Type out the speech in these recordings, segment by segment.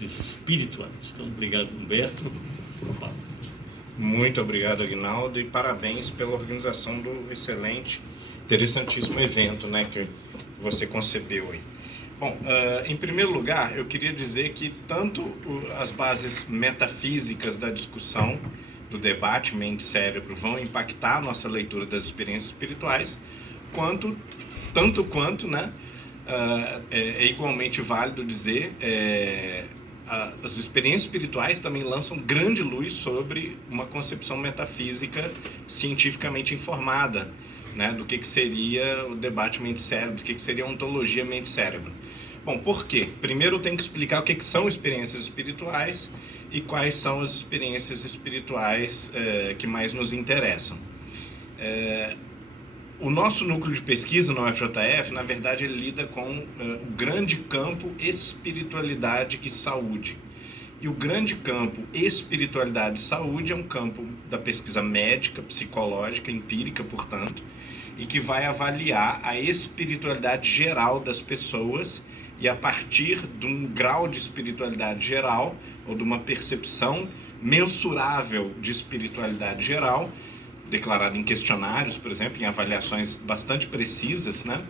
espirituais. Então, obrigado, Humberto. Muito obrigado, Aguinaldo, e parabéns pela organização do excelente, interessantíssimo evento, né, que você concebeu aí. Bom, em primeiro lugar, eu queria dizer que tanto as bases metafísicas da discussão, do debate mente-cérebro, vão impactar a nossa leitura das experiências espirituais, tanto quanto, né, é igualmente válido dizer, as experiências espirituais também lançam grande luz sobre uma concepção metafísica cientificamente informada, né, do que seria o debate mente-cérebro, do que seria a ontologia mente-cérebro. Bom, por quê? Primeiro eu tenho que explicar o que são experiências espirituais e quais são as experiências espirituais que mais nos interessam. O nosso núcleo de pesquisa no UFJF, na verdade, ele lida com o grande campo espiritualidade e saúde. E o grande campo espiritualidade e saúde é um campo da pesquisa médica, psicológica, empírica, portanto, e que vai avaliar a espiritualidade geral das pessoas e a partir de um grau de espiritualidade geral ou de uma percepção mensurável de espiritualidade geral, declarado em questionários, por exemplo, em avaliações bastante precisas, né,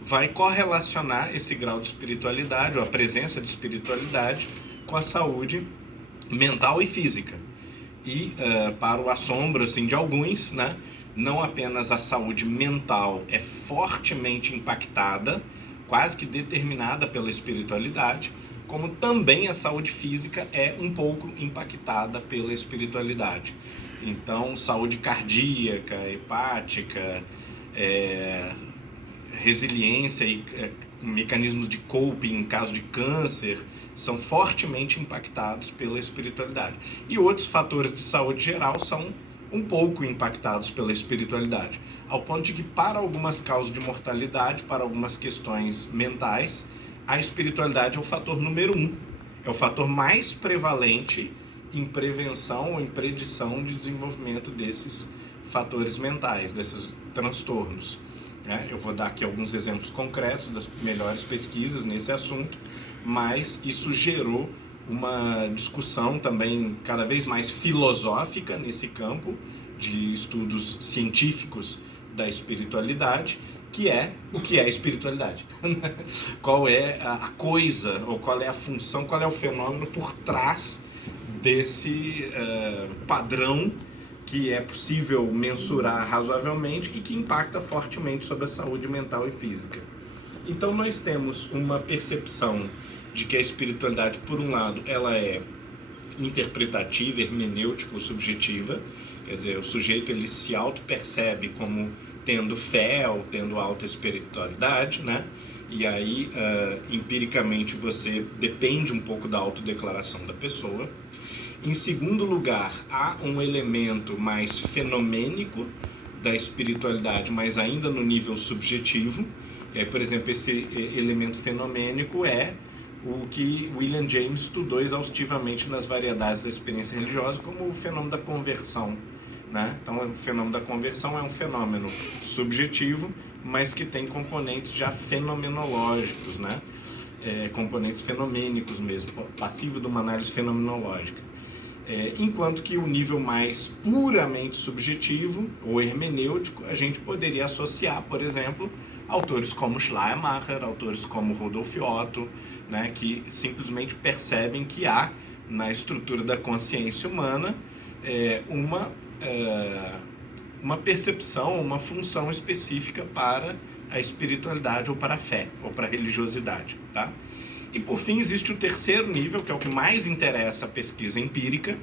vai correlacionar esse grau de espiritualidade ou a presença de espiritualidade com a saúde mental e física. E, para o assombro assim, de alguns, né, não apenas a saúde mental é fortemente impactada, quase que determinada pela espiritualidade, como também a saúde física é um pouco impactada pela espiritualidade. Então, saúde cardíaca, hepática, resiliência e mecanismos de coping em caso de câncer são fortemente impactados pela espiritualidade. E outros fatores de saúde geral são um pouco impactados pela espiritualidade, ao ponto de que para algumas causas de mortalidade, para algumas questões mentais, a espiritualidade é o fator número 1, é o fator mais prevalente em prevenção ou em predição de desenvolvimento desses fatores mentais, desses transtornos. Eu vou dar aqui alguns exemplos concretos das melhores pesquisas nesse assunto, mas isso gerou uma discussão também cada vez mais filosófica nesse campo de estudos científicos da espiritualidade, que é o que é espiritualidade. Qual é a coisa, ou qual é a função, qual é o fenômeno por trás desse padrão que é possível mensurar razoavelmente e que impacta fortemente sobre a saúde mental e física. Então nós temos uma percepção de que a espiritualidade, por um lado, ela é interpretativa, hermenêutica, subjetiva, quer dizer, o sujeito ele se auto-percebe como tendo fé ou tendo alta espiritualidade, né? E aí, empiricamente, você depende um pouco da autodeclaração da pessoa. Em segundo lugar, há um elemento mais fenomênico da espiritualidade, mas ainda no nível subjetivo. Por exemplo, esse elemento fenomênico é o que William James estudou exaustivamente nas variedades da experiência religiosa como o fenômeno da conversão, né? Então, o fenômeno da conversão é um fenômeno subjetivo, mas que tem componentes já fenomenológicos, né? Componentes fenomênicos mesmo, passivo de uma análise fenomenológica. Enquanto que o nível mais puramente subjetivo ou hermenêutico, a gente poderia associar, por exemplo, autores como Schleiermacher, autores como Rudolf Otto, né, que simplesmente percebem que há na estrutura da consciência humana uma percepção, uma função específica para a espiritualidade ou para a fé, ou para a religiosidade, tá? E por fim existe o terceiro nível, que é o que mais interessa a pesquisa empírica,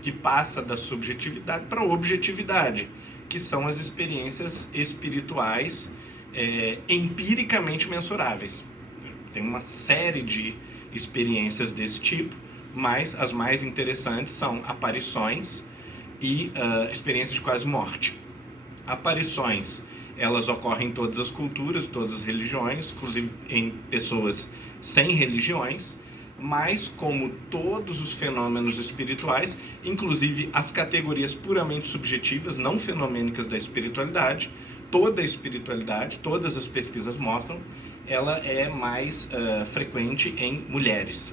que passa da subjetividade para a objetividade, que são as experiências espirituais empiricamente mensuráveis. Tem uma série de experiências desse tipo, mas as mais interessantes são aparições e experiências de quase morte. Aparições, elas ocorrem em todas as culturas, todas as religiões, inclusive em pessoas sem religiões, mas como todos os fenômenos espirituais, inclusive as categorias puramente subjetivas, não fenomênicas da espiritualidade, toda a espiritualidade, todas as pesquisas mostram, ela é mais frequente em mulheres.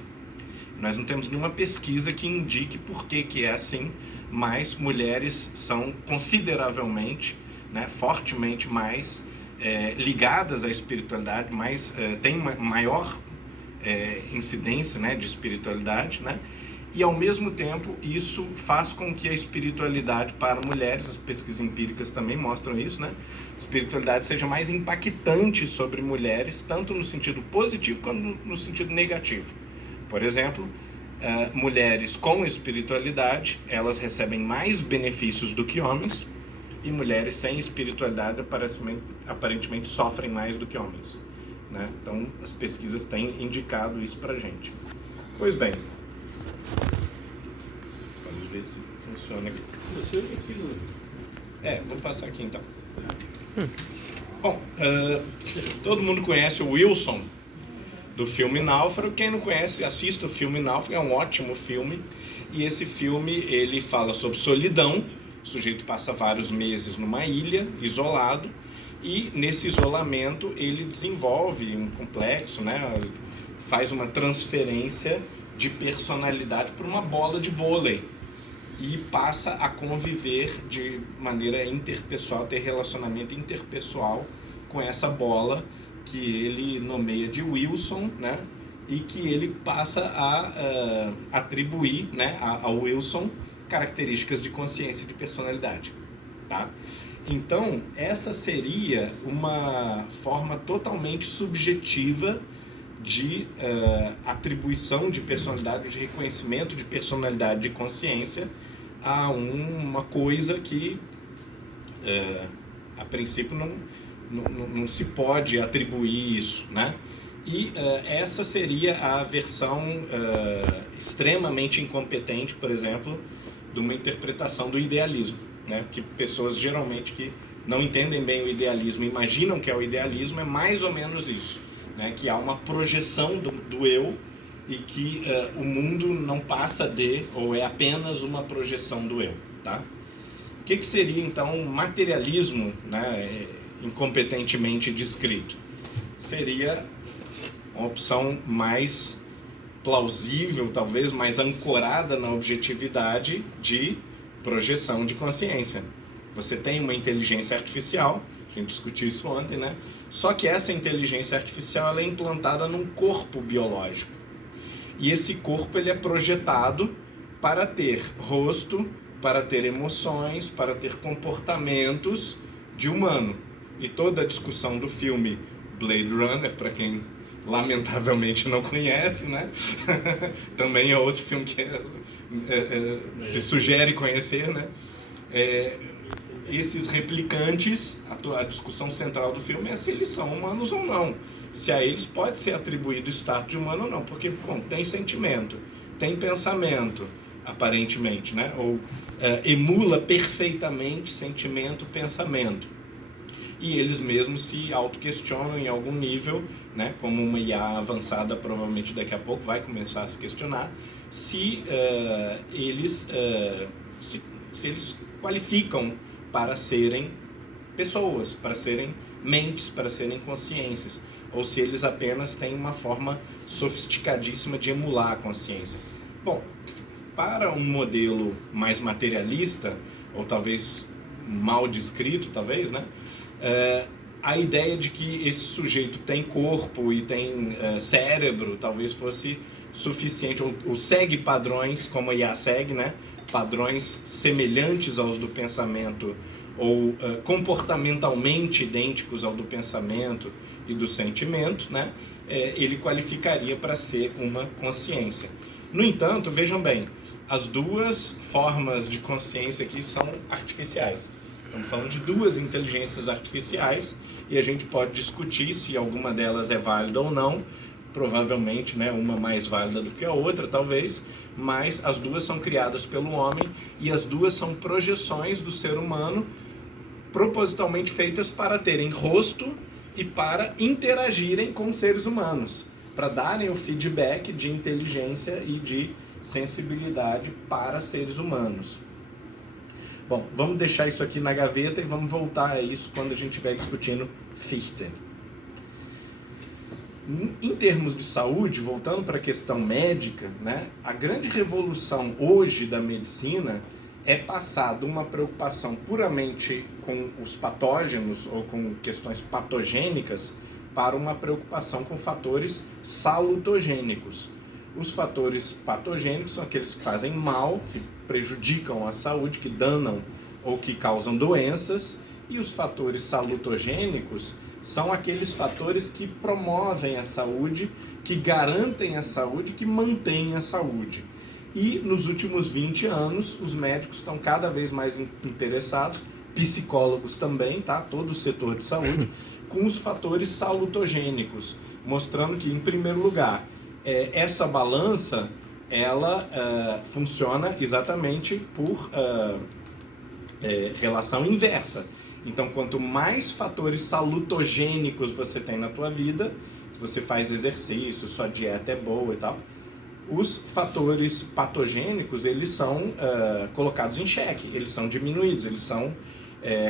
Nós não temos nenhuma pesquisa que indique por que é assim, mas mulheres são consideravelmente, né, fortemente mais ligadas à espiritualidade, têm uma maior incidência, né, de espiritualidade, né? E ao mesmo tempo isso faz com que a espiritualidade para mulheres, as pesquisas empíricas também mostram isso, né? A espiritualidade seja mais impactante sobre mulheres, tanto no sentido positivo quanto no sentido negativo. Por exemplo, mulheres com espiritualidade, elas recebem mais benefícios do que homens, e mulheres sem espiritualidade aparentemente sofrem mais do que homens, né? Então as pesquisas têm indicado isso pra gente. Pois bem, vamos ver se funciona aqui. Vou passar aqui então. Bom, todo mundo conhece o Wilson do filme Náufrago. Quem não conhece, assista o filme Náufrago, é um ótimo filme. E esse filme, ele fala sobre solidão. O sujeito passa vários meses numa ilha, isolado, e nesse isolamento ele desenvolve um complexo, né? Faz uma transferência de personalidade para uma bola de vôlei e passa a conviver de maneira interpessoal, ter relacionamento interpessoal com essa bola que ele nomeia de Wilson, né? E que ele passa a atribuir, né, ao Wilson características de consciência e de personalidade, tá? Então, essa seria uma forma totalmente subjetiva de atribuição de personalidade, de reconhecimento de personalidade, de consciência a uma coisa que a princípio não se pode atribuir isso, né? E essa seria a versão extremamente incompetente, por exemplo, de uma interpretação do idealismo, né? Que pessoas geralmente que não entendem bem o idealismo, imaginam que é o idealismo, é mais ou menos isso, né? Que há uma projeção do eu e que o mundo não passa de, ou é apenas uma projeção do eu, tá? O que seria então um materialismo, né, incompetentemente descrito? Seria uma opção mais plausível, talvez mais ancorada na objetividade de projeção de consciência. Você tem uma inteligência artificial, a gente discutiu isso ontem, né? Só que essa inteligência artificial ela é implantada num corpo biológico. E esse corpo ele é projetado para ter rosto, para ter emoções, para ter comportamentos de humano. E toda a discussão do filme Blade Runner, para quem lamentavelmente não conhece, né? Também é outro filme que se sugere conhecer, né? Esses replicantes, a discussão central do filme é se eles são humanos ou não. Se a eles pode ser atribuído o status de humano ou não. Porque, bom, tem sentimento, tem pensamento, aparentemente, né? Ou emula perfeitamente sentimento, pensamento. E eles mesmos se autoquestionam em algum nível, né? Como uma IA avançada provavelmente daqui a pouco vai começar a se questionar, se eles qualificam para serem pessoas, para serem mentes, para serem consciências, ou se eles apenas têm uma forma sofisticadíssima de emular a consciência. Bom, para um modelo mais materialista, ou talvez mal descrito, talvez, né? A ideia de que esse sujeito tem corpo e tem cérebro talvez fosse suficiente, ou segue padrões, como a IA segue, né? Padrões semelhantes aos do pensamento, ou comportamentalmente idênticos ao do pensamento e do sentimento, né? Ele qualificaria para ser uma consciência. No entanto, vejam bem, as duas formas de consciência aqui são artificiais. Estamos falando de duas inteligências artificiais e a gente pode discutir se alguma delas é válida ou não, provavelmente, né, uma mais válida do que a outra, talvez, mas as duas são criadas pelo homem e as duas são projeções do ser humano propositalmente feitas para terem rosto e para interagirem com seres humanos, para darem o feedback de inteligência e de sensibilidade para seres humanos. Bom, vamos deixar isso aqui na gaveta e vamos voltar a isso quando a gente estiver discutindo Fichte. Em termos de saúde, voltando para a questão médica, né, a grande revolução hoje da medicina é passar de uma preocupação puramente com os patógenos ou com questões patogênicas para uma preocupação com fatores salutogênicos. Os fatores patogênicos são aqueles que fazem mal, que prejudicam a saúde, que danam ou que causam doenças, e os fatores salutogênicos são aqueles fatores que promovem a saúde, que garantem a saúde, que mantêm a saúde. E nos últimos 20 anos, os médicos estão cada vez mais interessados, psicólogos também, tá? Todo o setor de saúde, com os fatores salutogênicos, mostrando que, em primeiro lugar, essa balança, ela funciona exatamente por relação inversa. Então, quanto mais fatores salutogênicos você tem na tua vida, se você faz exercício, sua dieta é boa e tal, os fatores patogênicos, eles são colocados em xeque, eles são diminuídos, eles são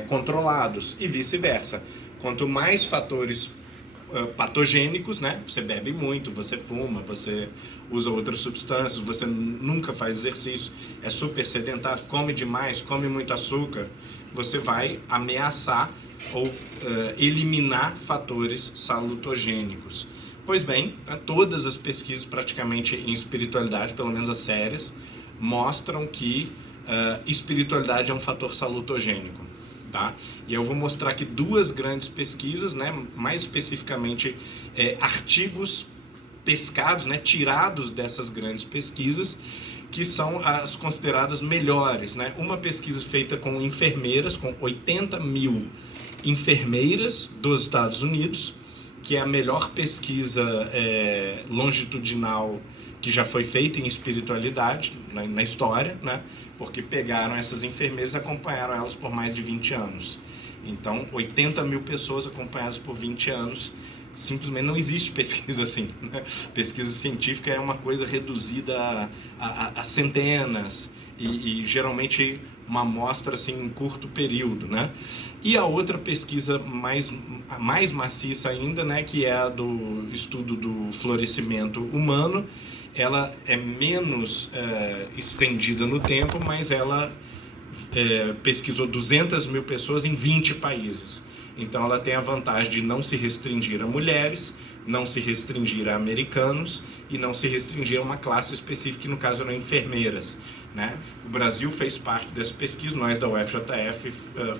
controlados e vice-versa. Quanto mais fatores patogênicos, né? Você bebe muito, você fuma, você usa outras substâncias, você nunca faz exercício, é super sedentário, come demais, come muito açúcar, você vai ameaçar ou eliminar fatores salutogênicos. Pois bem, todas as pesquisas praticamente em espiritualidade, pelo menos as sérias, mostram que espiritualidade é um fator salutogênico. Tá? E eu vou mostrar aqui duas grandes pesquisas, né? Mais especificamente artigos pescados, né? Tirados dessas grandes pesquisas, que são as consideradas melhores, né? Uma pesquisa feita com enfermeiras, com 80 mil enfermeiras dos Estados Unidos, que é a melhor pesquisa longitudinal que já foi feita em espiritualidade na história, né? Porque pegaram essas enfermeiras e acompanharam elas por mais de 20 anos. Então, 80 mil pessoas acompanhadas por 20 anos, simplesmente não existe pesquisa assim, né? Pesquisa científica é uma coisa reduzida a centenas e geralmente uma amostra assim, em curto período, né? E a outra pesquisa mais maciça ainda, né, que é a do estudo do florescimento humano, ela é menos estendida no tempo, mas ela pesquisou 200 mil pessoas em 20 países. Então ela tem a vantagem de não se restringir a mulheres, não se restringir a americanos e não se restringir a uma classe específica, que no caso eram enfermeiras, né? O Brasil fez parte dessa pesquisa, nós da UFJF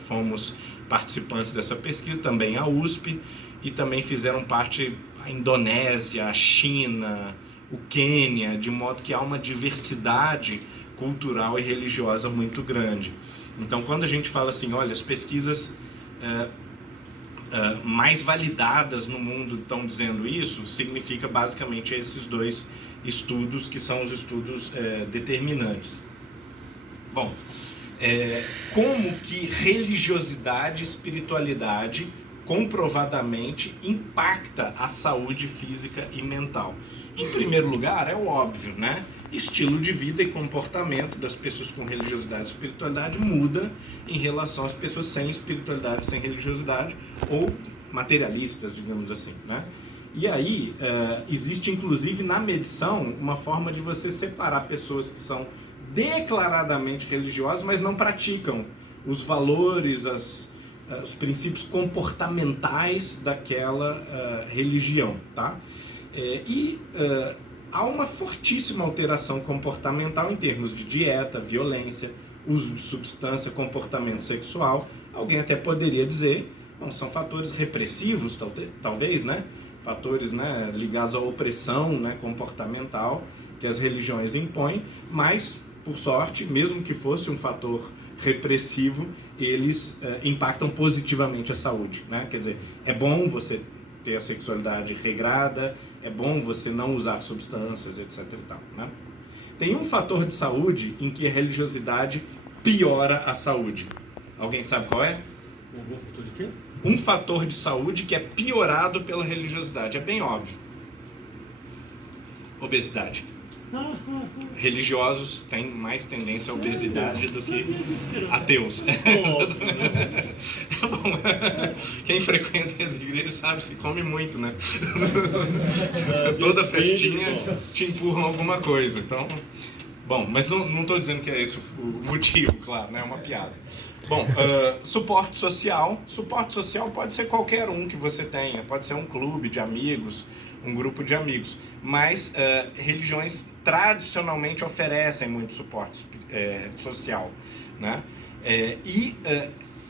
fomos participantes dessa pesquisa, também a USP, e também fizeram parte a Indonésia, a China, o Quênia, de modo que há uma diversidade cultural e religiosa muito grande. Então, quando a gente fala assim, olha, as pesquisas mais validadas no mundo estão dizendo isso, significa basicamente esses dois estudos que são os estudos determinantes. Bom, como que religiosidade e espiritualidade comprovadamente impacta a saúde física e mental? Em primeiro lugar, é o óbvio, né? Estilo de vida e comportamento das pessoas com religiosidade e espiritualidade muda em relação às pessoas sem espiritualidade, sem religiosidade, ou materialistas, digamos assim, né? E aí, existe inclusive na medição uma forma de você separar pessoas que são declaradamente religiosas, mas não praticam os valores, os princípios comportamentais daquela religião, tá? Há uma fortíssima alteração comportamental em termos de dieta, violência, uso de substância, comportamento sexual. Alguém até poderia dizer, bom, são fatores repressivos, talvez, né? Fatores, né, ligados à opressão, né, comportamental que as religiões impõem, mas, por sorte, mesmo que fosse um fator repressivo, eles impactam positivamente a saúde, né? Quer dizer, é bom você ter a sexualidade regrada, é bom você não usar substâncias, etc. e tal, né? Tem um fator de saúde em que a religiosidade piora a saúde. Alguém sabe qual é? Um fator de quê? Um fator de saúde que é piorado pela religiosidade. É bem óbvio. Obesidade. Religiosos têm mais tendência à obesidade do que ateus. Bom, quem frequenta as igrejas sabe, se come muito, né? Toda festinha te empurram alguma coisa. Então, bom, mas não estou dizendo que é esse o motivo, claro, né? É uma piada. Bom, suporte social. Suporte social pode ser qualquer um que você tenha. Pode ser um clube de amigos, um grupo de amigos. Mas religiões tradicionalmente oferecem muito suporte social, né?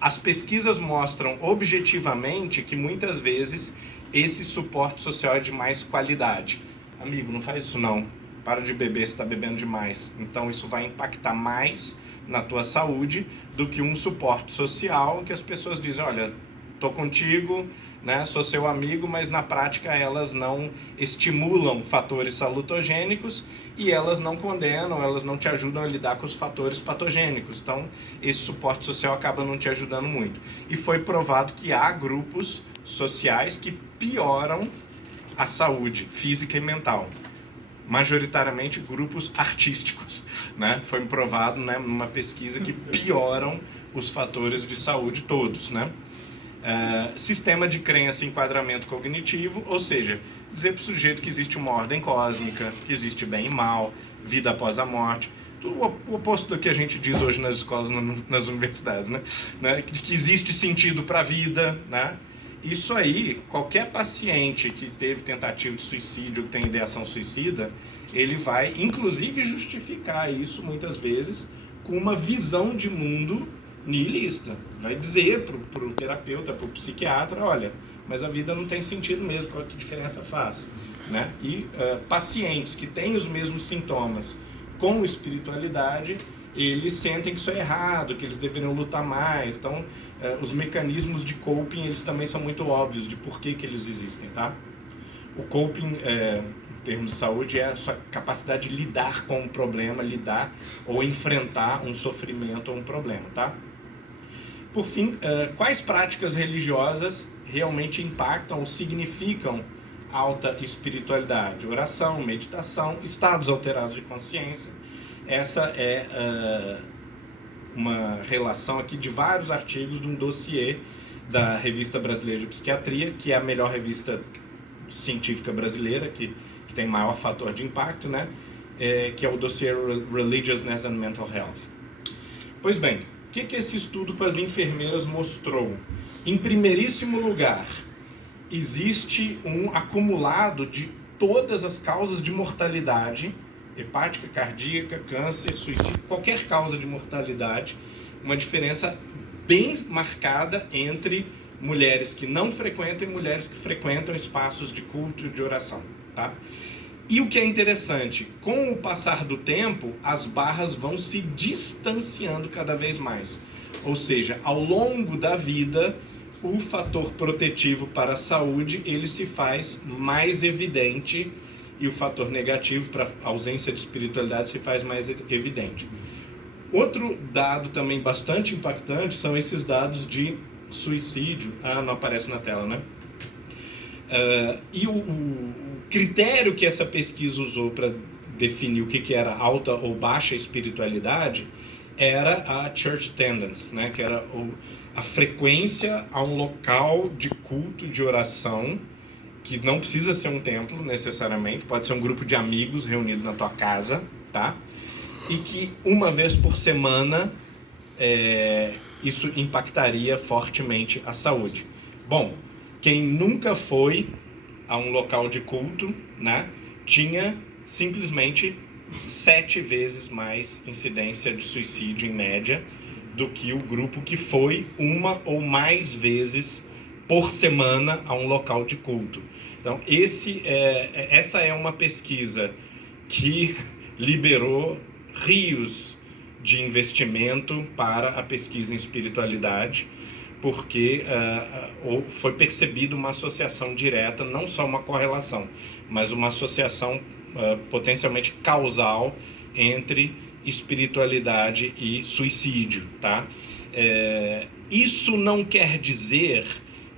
As pesquisas mostram objetivamente que muitas vezes esse suporte social é de mais qualidade. Amigo, não faz isso não. Para de beber, você está bebendo demais. Então isso vai impactar mais na tua saúde do que um suporte social que as pessoas dizem, olha, tô contigo, né, sou seu amigo, mas na prática elas não estimulam fatores salutogênicos e elas não condenam, elas não te ajudam a lidar com os fatores patogênicos. Então, esse suporte social acaba não te ajudando muito. E foi provado que há grupos sociais que pioram a saúde física e mental. Majoritariamente grupos artísticos, né? Foi provado, né, numa pesquisa que pioram os fatores de saúde todos, né? Sistema de crença e enquadramento cognitivo, ou seja, dizer para o sujeito que existe uma ordem cósmica, que existe bem e mal, vida após a morte, tudo o oposto do que a gente diz hoje nas escolas, nas universidades, né? Que existe sentido para a vida, né? Isso aí, qualquer paciente que teve tentativa de suicídio, que tem ideação suicida, ele vai, inclusive, justificar isso, muitas vezes, com uma visão de mundo nihilista. Vai dizer para o terapeuta, para o psiquiatra, olha, mas a vida não tem sentido mesmo, qual que diferença faz? Né? E pacientes que têm os mesmos sintomas com espiritualidade, eles sentem que isso é errado, que eles deveriam lutar mais. Então, os mecanismos de coping, eles também são muito óbvios de por que eles existem, tá? O coping, em termos de saúde, é a sua capacidade de lidar com um problema, lidar ou enfrentar um sofrimento ou um problema, tá? Por fim, quais práticas religiosas realmente impactam ou significam alta espiritualidade? Oração, meditação, estados alterados de consciência. Essa é uma relação aqui de vários artigos de um dossiê da Revista Brasileira de Psiquiatria, que é a melhor revista científica brasileira, que tem maior fator de impacto, né? Que é o dossiê Religiousness and Mental Health. Pois bem, o que esse estudo com as enfermeiras mostrou? Em primeiríssimo lugar, existe um acumulado de todas as causas de mortalidade, hepática, cardíaca, câncer, suicídio, qualquer causa de mortalidade, uma diferença bem marcada entre mulheres que não frequentam e mulheres que frequentam espaços de culto e de oração, tá? E o que é interessante, com o passar do tempo, as barras vão se distanciando cada vez mais. Ou seja, ao longo da vida, o fator protetivo para a saúde, ele se faz mais evidente e o fator negativo para a ausência de espiritualidade se faz mais evidente. Outro dado também bastante impactante são esses dados de suicídio. Não aparece na tela, né? E o critério que essa pesquisa usou para definir o que era alta ou baixa espiritualidade era a church attendance, né? Que era a frequência a um local de culto, de oração, que não precisa ser um templo necessariamente, pode ser um grupo de amigos reunido na tua casa, tá? E que uma vez por semana isso impactaria fortemente a saúde. Bom, quem nunca foi a um local de culto, né, tinha simplesmente 7 vezes mais incidência de suicídio em média do que o grupo que foi uma ou mais vezes por semana a um local de culto. Então, essa é uma pesquisa que liberou rios de investimento para a pesquisa em espiritualidade, porque foi percebida uma associação direta, não só uma correlação, mas uma associação potencialmente causal entre espiritualidade e suicídio, tá? Isso não quer dizer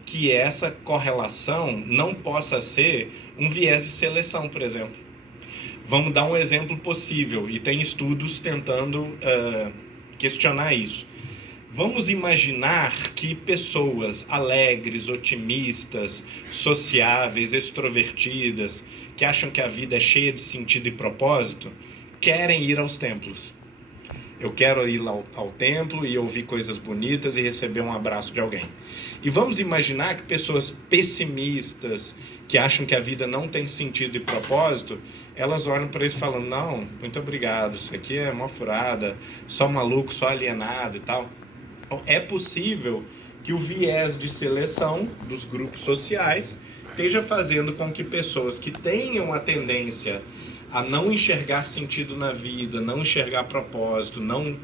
que essa correlação não possa ser um viés de seleção, por exemplo. Vamos dar um exemplo possível, e tem estudos tentando questionar isso. Vamos imaginar que pessoas alegres, otimistas, sociáveis, extrovertidas, que acham que a vida é cheia de sentido e propósito, querem ir aos templos. Eu quero ir lá ao templo e ouvir coisas bonitas e receber um abraço de alguém. E vamos imaginar que pessoas pessimistas, que acham que a vida não tem sentido e propósito, elas olham para isso falando, não, muito obrigado, isso aqui é uma furada, só maluco, só alienado e tal. Então, é possível que o viés de seleção dos grupos sociais esteja fazendo com que pessoas que tenham a tendência a não enxergar sentido na vida, não enxergar propósito, não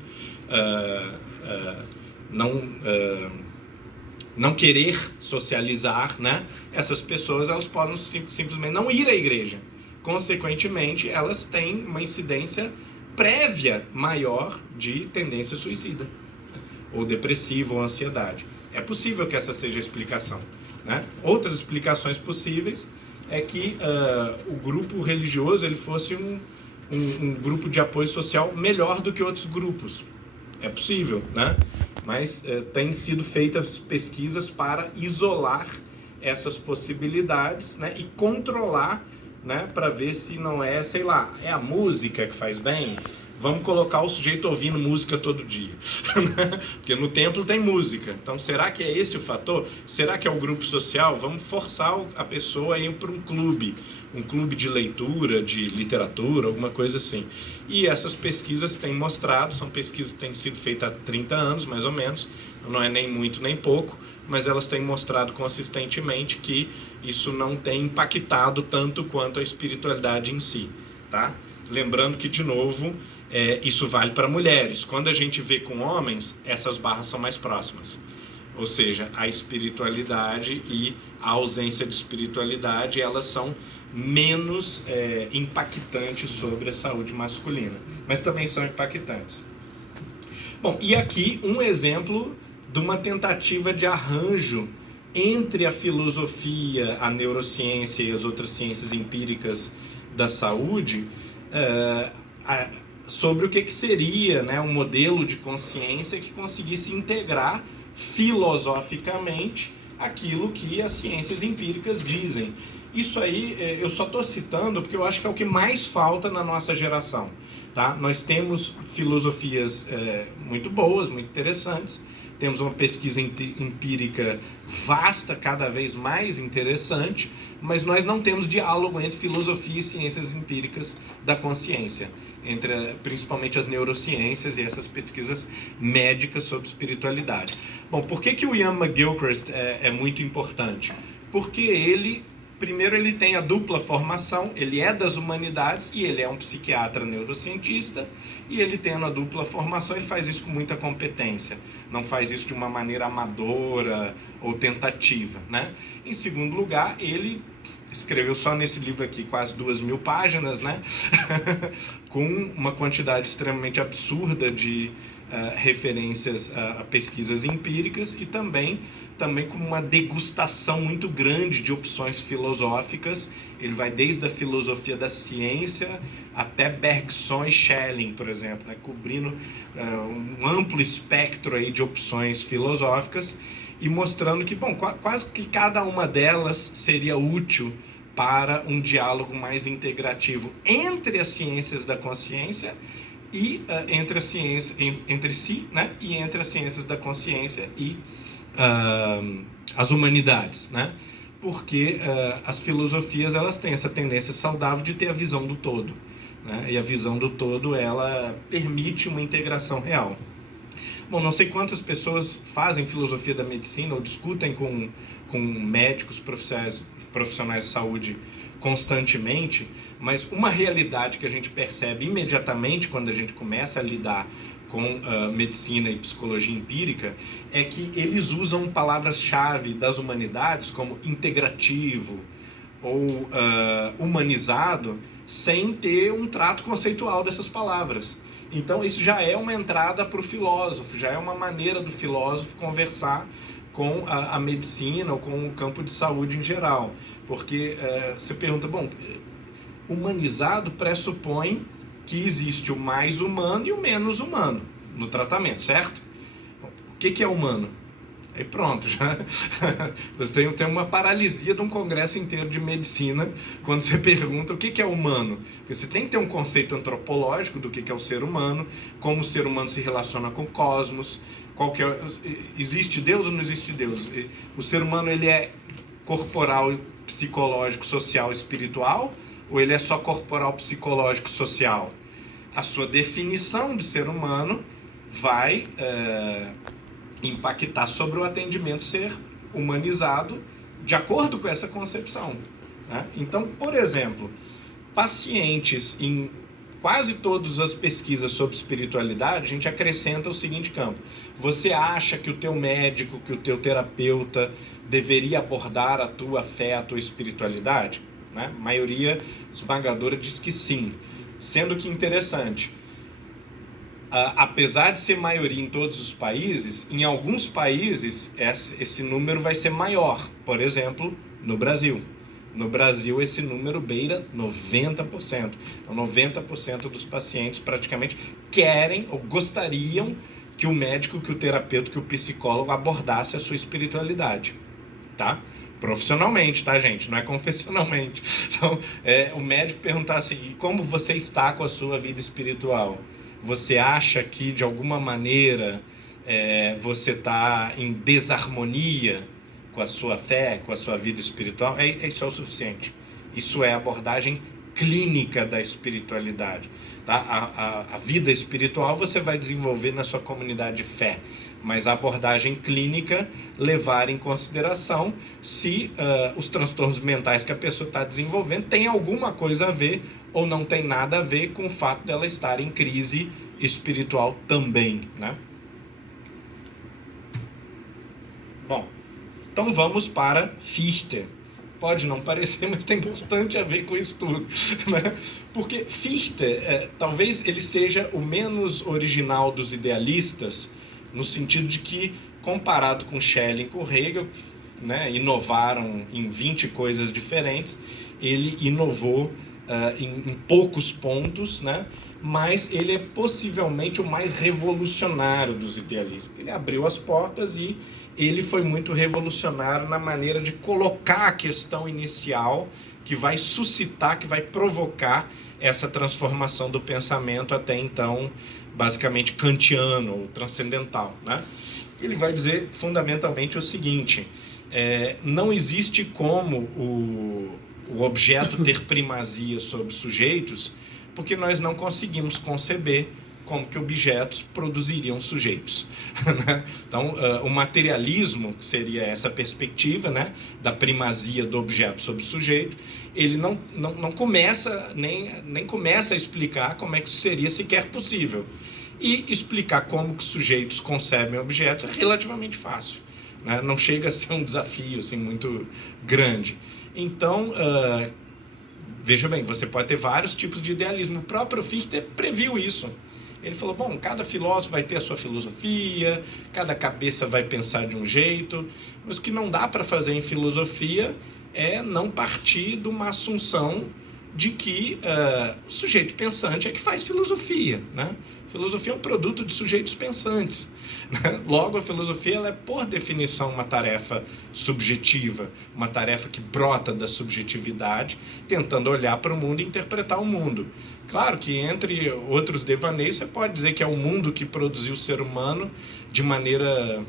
querer socializar, né? Essas pessoas elas podem simplesmente não ir à igreja. Consequentemente, elas têm uma incidência prévia maior de tendência suicida, ou depressiva, ou ansiedade. É possível que essa seja a explicação, né? Outras explicações possíveis é que o grupo religioso ele fosse um grupo de apoio social melhor do que outros grupos. É possível, né? Mas têm sido feitas pesquisas para isolar essas possibilidades, né? E controlar, né? Para ver se não é, sei lá, é a música que faz bem. Vamos colocar o sujeito ouvindo música todo dia. Porque no templo tem música. Então, será que é esse o fator? Será que é o grupo social? Vamos forçar a pessoa a ir para um clube de leitura, de literatura, alguma coisa assim. E essas pesquisas têm mostrado, são pesquisas que têm sido feitas há 30 anos, mais ou menos, não é nem muito nem pouco, mas elas têm mostrado consistentemente que isso não tem impactado tanto quanto a espiritualidade em si, tá? Lembrando que, de novo, isso vale para mulheres. Quando a gente vê com homens, essas barras são mais próximas. Ou seja, a espiritualidade e a ausência de espiritualidade, elas são menos impactantes sobre a saúde masculina. Mas também são impactantes. Bom, e aqui um exemplo de uma tentativa de arranjo entre a filosofia, a neurociência e as outras ciências empíricas da saúde, sobre o que seria, né, um modelo de consciência que conseguisse integrar filosoficamente aquilo que as ciências empíricas dizem. Isso aí eu só estou citando porque eu acho que é o que mais falta na nossa geração. Tá? Nós temos filosofias muito boas, muito interessantes, temos uma pesquisa empírica vasta, cada vez mais interessante, mas nós não temos diálogo entre filosofia e ciências empíricas da consciência, entre principalmente as neurociências e essas pesquisas médicas sobre espiritualidade. Bom, por que o Ian McGilchrist é muito importante? Porque primeiro ele tem a dupla formação, ele é das humanidades e ele é um psiquiatra neurocientista, e ele tendo a dupla formação, ele faz isso com muita competência, não faz isso de uma maneira amadora ou tentativa, né? Em segundo lugar, ele escreveu só nesse livro aqui quase 2.000 páginas, né? Com uma quantidade extremamente absurda de referências a pesquisas empíricas e também com uma degustação muito grande de opções filosóficas. Ele vai desde a filosofia da ciência até Bergson e Schelling, por exemplo, né? Cobrindo um amplo espectro aí de opções filosóficas e mostrando que, bom, quase que cada uma delas seria útil para um diálogo mais integrativo entre as ciências da consciência e entre si, né? E entre as ciências da consciência e as humanidades, né? Porque as filosofias elas têm essa tendência saudável de ter a visão do todo, né? E a visão do todo ela permite uma integração real. Bom, não sei quantas pessoas fazem filosofia da medicina ou discutem com médicos, profissionais de saúde constantemente, mas uma realidade que a gente percebe imediatamente quando a gente começa a lidar com medicina e psicologia empírica é que eles usam palavras-chave das humanidades como integrativo ou humanizado sem ter um trato conceitual dessas palavras. Então isso já é uma entrada para o filósofo, já é uma maneira do filósofo conversar com a medicina ou com o campo de saúde em geral. Porque você pergunta, bom, humanizado pressupõe que existe o mais humano e o menos humano no tratamento, certo? O que é humano? Aí pronto, já você tem uma paralisia de um congresso inteiro de medicina quando você pergunta o que é humano. Porque você tem que ter um conceito antropológico do que é o ser humano, como o ser humano se relaciona com o cosmos, existe Deus ou não existe Deus? O ser humano ele é corporal, psicológico, social, espiritual, ou ele é só corporal, psicológico, social? A sua definição de ser humano vai impactar sobre o atendimento ser humanizado de acordo com essa concepção, né? Então, por exemplo, pacientes em quase todas as pesquisas sobre espiritualidade, a gente acrescenta o seguinte campo: você acha que o teu médico, que o teu terapeuta deveria abordar a tua fé, a tua espiritualidade? Né? A maioria esmagadora diz que sim. Sendo que interessante, apesar de ser maioria em todos os países, em alguns países esse número vai ser maior. Por exemplo, no Brasil. No Brasil, esse número beira 90%. Então, 90% dos pacientes praticamente querem ou gostariam que o médico, que o terapeuta, que o psicólogo abordasse a sua espiritualidade, tá? Profissionalmente, tá, gente? Não é confessionalmente. Então, o médico perguntar assim: como você está com a sua vida espiritual? Você acha que, de alguma maneira, você está em desarmonia com a sua fé, com a sua vida espiritual? Isso é o suficiente. Isso é a abordagem clínica da espiritualidade. Tá? A vida espiritual você vai desenvolver na sua comunidade de fé, mas a abordagem clínica levar em consideração se os transtornos mentais que a pessoa está desenvolvendo tem alguma coisa a ver ou não tem nada a ver com o fato dela estar em crise espiritual também, né? Bom, então vamos para Fichte. Pode não parecer, mas tem bastante a ver com isso tudo, né? Porque Fichte, talvez ele seja o menos original dos idealistas, no sentido de que, comparado com Schelling e com Hegel, né, inovaram em 20 coisas diferentes, ele inovou em poucos pontos, né? Mas ele é possivelmente o mais revolucionário dos idealistas. Ele abriu as portas e ele foi muito revolucionário na maneira de colocar a questão inicial que vai suscitar, que vai provocar essa transformação do pensamento até então basicamente kantiano ou transcendental, né? Ele vai dizer fundamentalmente o seguinte: não existe como o objeto ter primazia sobre sujeitos, porque nós não conseguimos conceber como que objetos produziriam sujeitos. Então, o materialismo, que seria essa perspectiva, né, da primazia do objeto sobre o sujeito, ele não começa, nem começa a explicar como é que isso seria sequer possível. E explicar como que sujeitos concebem objetos é relativamente fácil, né? Não chega a ser um desafio assim, muito grande. Então, veja bem, você pode ter vários tipos de idealismo. O próprio Fichte previu isso. Ele falou, bom, cada filósofo vai ter a sua filosofia, cada cabeça vai pensar de um jeito, mas o que não dá para fazer em filosofia é não partir de uma assunção de que o sujeito pensante é que faz filosofia, né? Filosofia é um produto de sujeitos pensantes, né? Logo, a filosofia ela é, por definição, uma tarefa subjetiva, uma tarefa que brota da subjetividade, tentando olhar para o mundo e interpretar o mundo. Claro que, entre outros devaneios, você pode dizer que é o mundo que produziu o ser humano de maneira,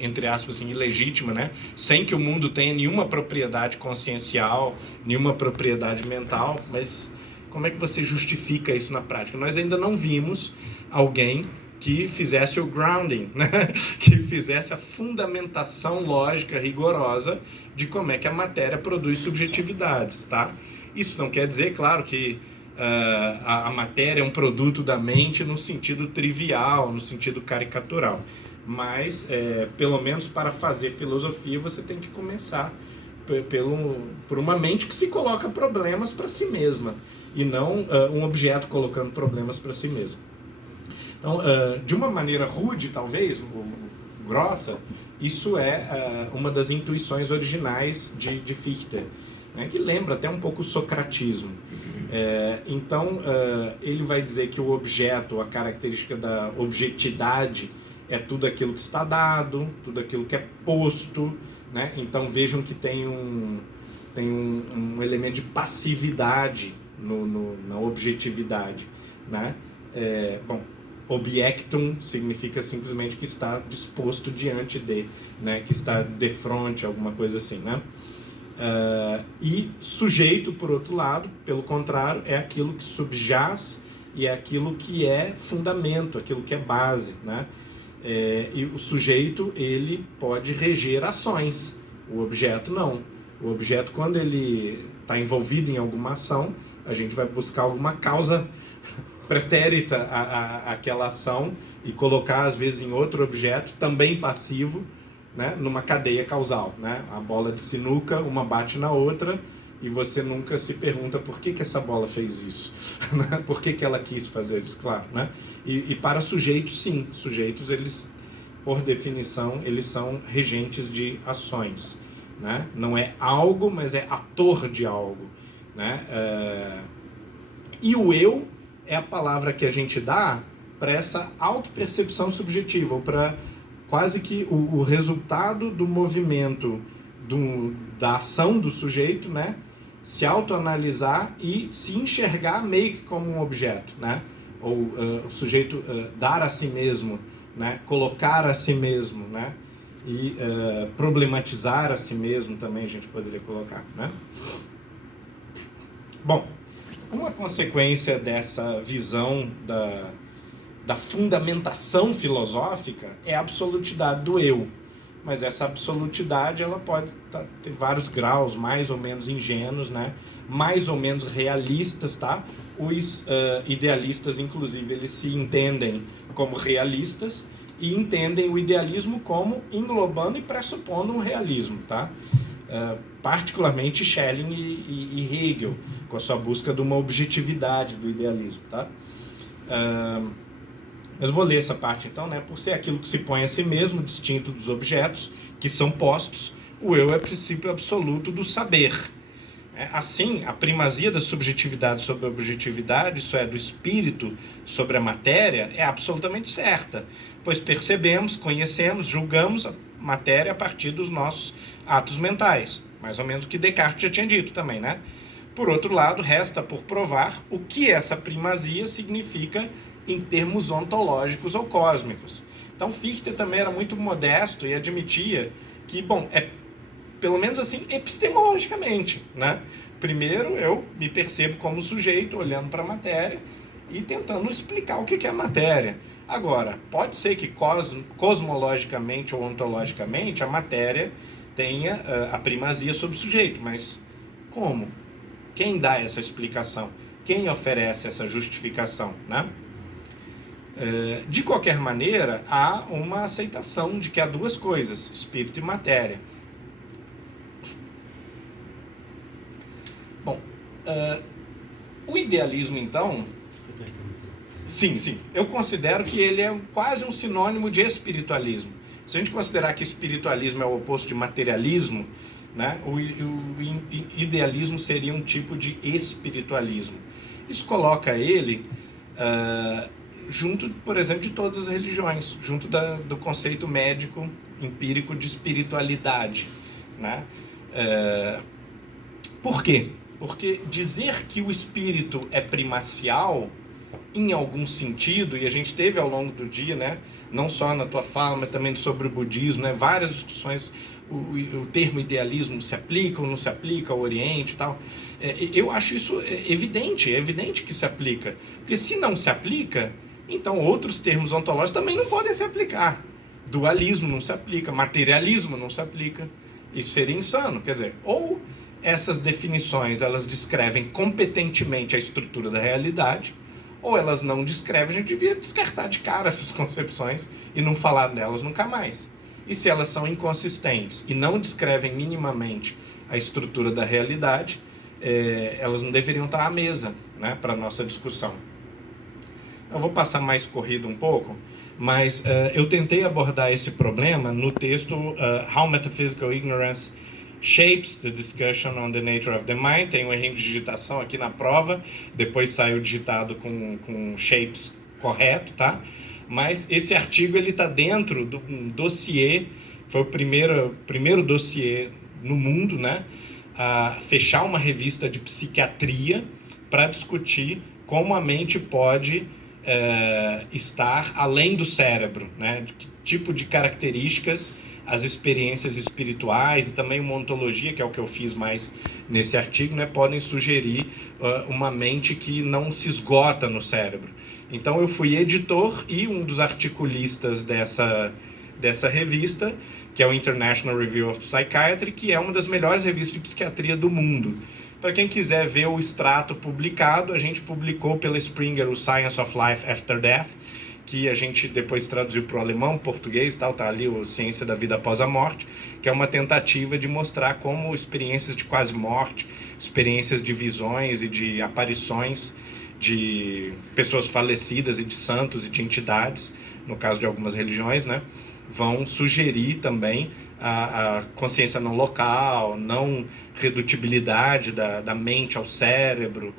entre aspas, assim, ilegítima, né? Sem que o mundo tenha nenhuma propriedade consciencial, nenhuma propriedade mental, mas como é que você justifica isso na prática? Nós ainda não vimos alguém que fizesse o grounding, né? Que fizesse a fundamentação lógica rigorosa de como é que a matéria produz subjetividades, tá? Isso não quer dizer, claro, que a matéria é um produto da mente no sentido trivial, no sentido caricatural. Mas, pelo menos para fazer filosofia, você tem que começar por uma mente que se coloca problemas para si mesma, e não um objeto colocando problemas para si mesmo. Então, de uma maneira rude, talvez, grossa, isso é uma das intuições originais de Fichte, né, que lembra até um pouco o socratismo. Então, ele vai dizer que o objeto, a característica da objetividade, é tudo aquilo que está dado, tudo aquilo que é posto, né? Então, vejam que tem um elemento de passividade na objetividade, né? Bom, objectum significa simplesmente que está disposto diante de, né? Que está de frente, alguma coisa assim, né? E sujeito, por outro lado, pelo contrário, é aquilo que subjaz e é aquilo que é fundamento, aquilo que é base, né? E o sujeito, ele pode reger ações, o objeto não. O objeto, quando ele está envolvido em alguma ação, a gente vai buscar alguma causa pretérita àquela ação e colocar, às vezes, em outro objeto, também passivo, né, numa cadeia causal, né? A bola de sinuca, uma bate na outra e você nunca se pergunta por que essa bola fez isso, né? Por que ela quis fazer isso, claro, né? E para sujeitos, sim, sujeitos, eles, por definição, eles são regentes de ações, né? Não é algo, mas é ator de algo, né? E o eu é a palavra que a gente dá para essa autopercepção subjetiva, ou para quase que o resultado do movimento da ação do sujeito, né? Se autoanalisar e se enxergar meio que como um objeto, né? Ou o sujeito dar a si mesmo, né? Colocar a si mesmo, né? E problematizar a si mesmo também a gente poderia colocar, né? Bom, uma consequência dessa visão da fundamentação filosófica é a absolutidade do eu. Mas essa absolutidade, ela pode ter vários graus, mais ou menos ingênuos, né? Mais ou menos realistas, tá? Os idealistas, inclusive, eles se entendem como realistas e entendem o idealismo como englobando e pressupondo um realismo, tá? Particularmente Schelling e Hegel, com a sua busca de uma objetividade do idealismo, tá? Mas vou ler essa parte então, né? Por ser aquilo que se põe a si mesmo, distinto dos objetos que são postos, o eu é princípio absoluto do saber. Assim, a primazia da subjetividade sobre a objetividade, isso é, do espírito sobre a matéria, é absolutamente certa, pois percebemos, conhecemos, julgamos a matéria a partir dos nossos atos mentais, mais ou menos o que Descartes já tinha dito também, né? Por outro lado, resta por provar o que essa primazia significa em termos ontológicos ou cósmicos. Então Fichte também era muito modesto e admitia que, bom, pelo menos assim, epistemologicamente, né? Primeiro eu me percebo como sujeito olhando para a matéria e tentando explicar o que é a matéria. Agora, pode ser que cosmologicamente ou ontologicamente a matéria tenha a primazia sobre o sujeito, mas como? Quem dá essa explicação? Quem oferece essa justificação, né? De qualquer maneira, há uma aceitação de que há duas coisas, espírito e matéria. Bom, o idealismo, então, sim, eu considero que ele é quase um sinônimo de espiritualismo. Se a gente considerar que espiritualismo é o oposto de materialismo, né, o idealismo seria um tipo de espiritualismo. Isso coloca ele junto, por exemplo, de todas as religiões, junto do conceito médico empírico de espiritualidade, né? Por quê? Porque dizer que o espírito é primacial, em algum sentido, e a gente teve ao longo do dia, né, não só na tua fala, mas também sobre o budismo, né, várias discussões, o termo idealismo se aplica ou não se aplica ao Oriente e tal. Eu acho isso evidente, é evidente que se aplica. Porque se não se aplica, então outros termos ontológicos também não podem se aplicar. Dualismo não se aplica, materialismo não se aplica. Isso seria insano, quer dizer, ou essas definições elas descrevem competentemente a estrutura da realidade, ou elas não descrevem, a gente devia descartar de cara essas concepções e não falar delas nunca mais. E se elas são inconsistentes e não descrevem minimamente a estrutura da realidade, elas não deveriam estar à mesa, né, para a nossa discussão. Eu vou passar mais corrido um pouco, mas eu tentei abordar esse problema no texto How Metaphysical Ignorance Shapes, The Discussion on the Nature of the Mind. Tem um errinho de digitação aqui na prova, depois saiu digitado com Shapes correto, tá? Mas esse artigo ele está dentro de um dossiê, foi o primeiro dossiê no mundo, né, a fechar uma revista de psiquiatria para discutir como a mente pode estar além do cérebro, né, de que tipo de características as experiências espirituais e também uma ontologia, que é o que eu fiz mais nesse artigo, né, podem sugerir uma mente que não se esgota no cérebro. Então eu fui editor e um dos articulistas dessa revista, que é o International Review of Psychiatry, que é uma das melhores revistas de psiquiatria do mundo. Para quem quiser ver o extrato publicado, a gente publicou pela Springer o Science of Life After Death, que a gente depois traduziu para o alemão, português, tal, tá ali o Ciência da Vida Após a Morte, que é uma tentativa de mostrar como experiências de quase morte, experiências de visões e de aparições de pessoas falecidas e de santos e de entidades, no caso de algumas religiões, né, vão sugerir também a consciência não local, não redutibilidade da mente ao cérebro.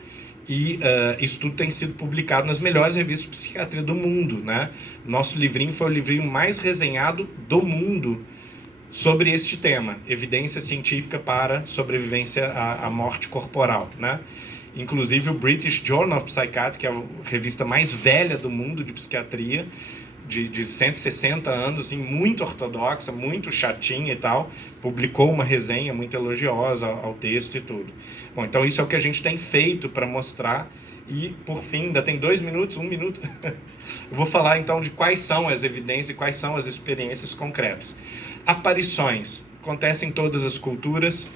E isso tudo tem sido publicado nas melhores revistas de psiquiatria do mundo, né? Nosso livrinho foi o livrinho mais resenhado do mundo sobre este tema, evidência científica para sobrevivência à morte corporal, né? Inclusive o British Journal of Psychiatry, que é a revista mais velha do mundo de psiquiatria, de 160 anos, assim, muito ortodoxa, muito chatinha e tal, publicou uma resenha muito elogiosa ao texto e tudo. Bom, então isso é o que a gente tem feito para mostrar. E, por fim, ainda tem 2 minutos, 1 minuto, eu vou falar então de quais são as evidências e quais são as experiências concretas. Aparições acontecem em todas as culturas,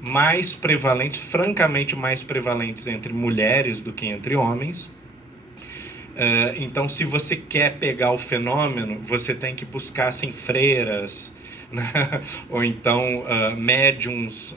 mais prevalentes, francamente mais prevalentes entre mulheres do que entre homens. Então, se você quer pegar o fenômeno, você tem que buscar assim, freiras, né? Ou então médiums,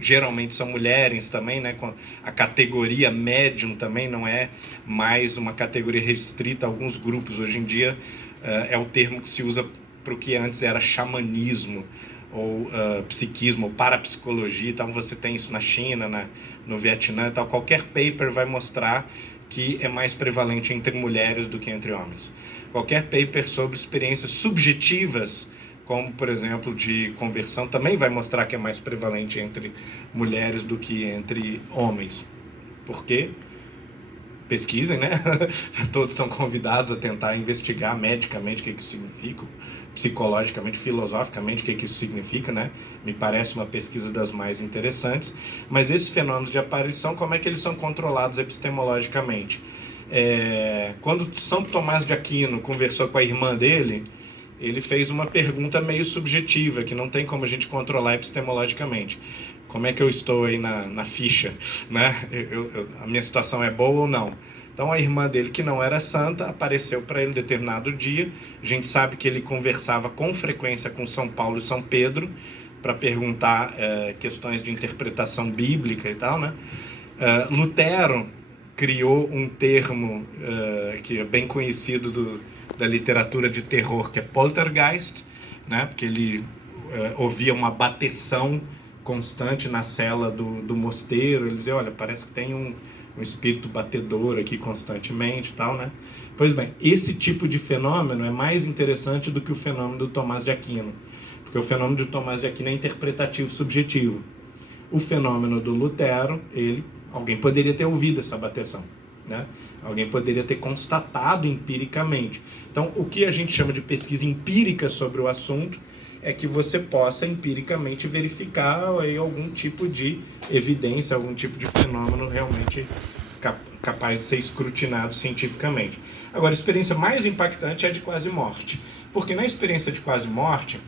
geralmente são mulheres também, né? A categoria médium também não é mais uma categoria restrita a alguns grupos. Hoje em dia é o termo que se usa para o que antes era xamanismo, ou psiquismo, ou parapsicologia. Então você tem isso na China, no Vietnã e tal. Qualquer paper vai mostrar que é mais prevalente entre mulheres do que entre homens. Qualquer paper sobre experiências subjetivas, como, por exemplo, de conversão, também vai mostrar que é mais prevalente entre mulheres do que entre homens. Por quê? Pesquisem, né? Todos estão convidados a tentar investigar medicamente o que isso significa, psicologicamente, filosoficamente, o que isso significa, né? Me parece uma pesquisa das mais interessantes. Mas esses fenômenos de aparição, como é que eles são controlados epistemologicamente? Quando São Tomás de Aquino conversou com a irmã dele, ele fez uma pergunta meio subjetiva, que não tem como a gente controlar epistemologicamente. Como é que eu estou aí na ficha, né? A minha situação é boa ou não? Então a irmã dele, que não era santa, apareceu para ele um determinado dia. A gente sabe que ele conversava com frequência com São Paulo e São Pedro para perguntar questões de interpretação bíblica e tal, né? Lutero criou um termo que é bem conhecido da literatura de terror, que é poltergeist, né? Porque ele ouvia uma bateção constante na cela do mosteiro. Ele dizia, olha, parece que tem um espírito batedor aqui constantemente e tal, né? Pois bem, esse tipo de fenômeno é mais interessante do que o fenômeno do Tomás de Aquino, porque o fenômeno do Tomás de Aquino é interpretativo subjetivo. O fenômeno do Lutero, alguém poderia ter ouvido essa bateção, né? Alguém poderia ter constatado empiricamente. Então, o que a gente chama de pesquisa empírica sobre o assunto é que você possa empiricamente verificar aí algum tipo de evidência, algum tipo de fenômeno realmente capaz de ser escrutinado cientificamente. Agora, a experiência mais impactante é a de quase morte, porque na experiência de quase morte,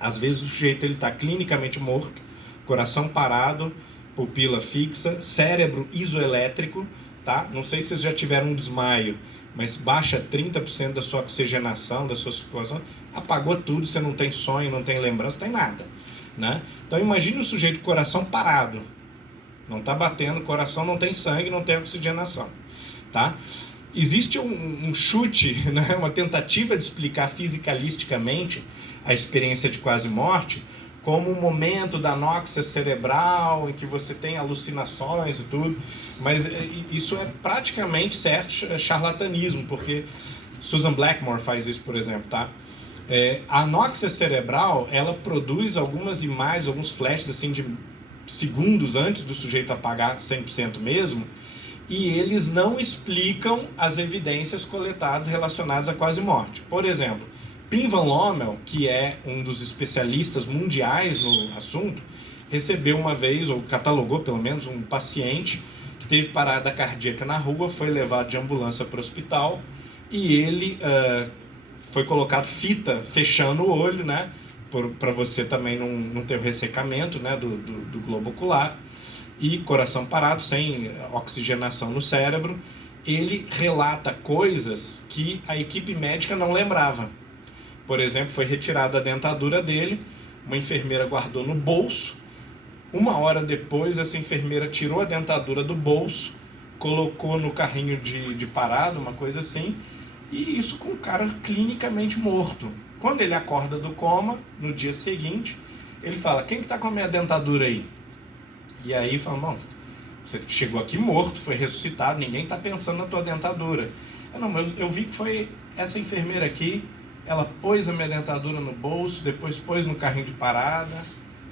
às vezes o sujeito está clinicamente morto, coração parado, pupila fixa, cérebro isoelétrico, tá? Não sei se vocês já tiveram um desmaio, mas baixa 30% da sua oxigenação, da sua circulação, apagou tudo, você não tem sonho, não tem lembrança, não tem nada, né? Então imagine o sujeito com o coração parado, não está batendo, o coração não tem sangue, não tem oxigenação, tá? Existe um chute, né? Uma tentativa de explicar fisicalisticamente a experiência de quase morte como um momento da anóxia cerebral, em que você tem alucinações e tudo, mas isso é praticamente certo charlatanismo, porque Susan Blackmore faz isso, por exemplo, tá? A anóxia cerebral, ela produz algumas imagens, alguns flashes assim de segundos antes do sujeito apagar 100% mesmo, e eles não explicam as evidências coletadas relacionadas à quase morte. Por exemplo, Pim van Lommel, que é um dos especialistas mundiais no assunto, recebeu uma vez, ou catalogou pelo menos, um paciente que teve parada cardíaca na rua, foi levado de ambulância para o hospital e ele foi colocado fita fechando o olho, né, para você também não ter o ressecamento, né, do globo ocular, e coração parado, sem oxigenação no cérebro. Ele relata coisas que a equipe médica não lembrava. Por exemplo, foi retirada a dentadura dele, uma enfermeira guardou no bolso. Uma hora depois, essa enfermeira tirou a dentadura do bolso, colocou no carrinho de parada, uma coisa assim, e isso com o cara clinicamente morto. Quando ele acorda do coma, no dia seguinte, ele fala: quem que tá com a minha dentadura aí? E aí fala: bom, você chegou aqui morto, foi ressuscitado, ninguém tá pensando na tua dentadura. Eu vi que foi essa enfermeira aqui, ela pôs a minha dentadura no bolso, depois pôs no carrinho de parada.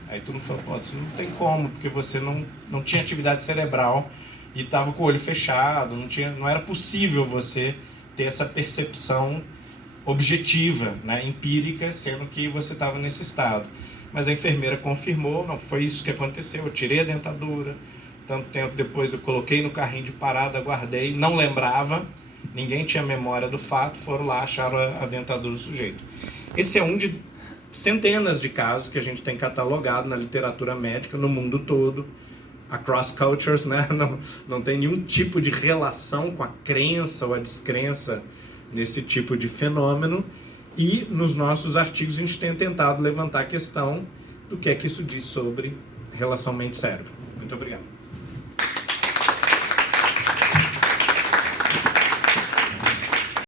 Aí todo mundo falou: pô, isso não tem como, porque você não tinha atividade cerebral e estava com o olho fechado, não era possível você ter essa percepção objetiva, né, empírica, sendo que você estava nesse estado. Mas a enfermeira confirmou: não foi isso que aconteceu, eu tirei a dentadura, tanto tempo depois eu coloquei no carrinho de parada, guardei, não lembrava, ninguém tinha memória do fato, foram lá, acharam a dentadura do sujeito. Esse é um de centenas de casos que a gente tem catalogado na literatura médica no mundo todo, across cultures, né? Não tem nenhum tipo de relação com a crença ou a descrença nesse tipo de fenômeno, e nos nossos artigos a gente tem tentado levantar a questão do que é que isso diz sobre relação mente-cérebro. Muito obrigado.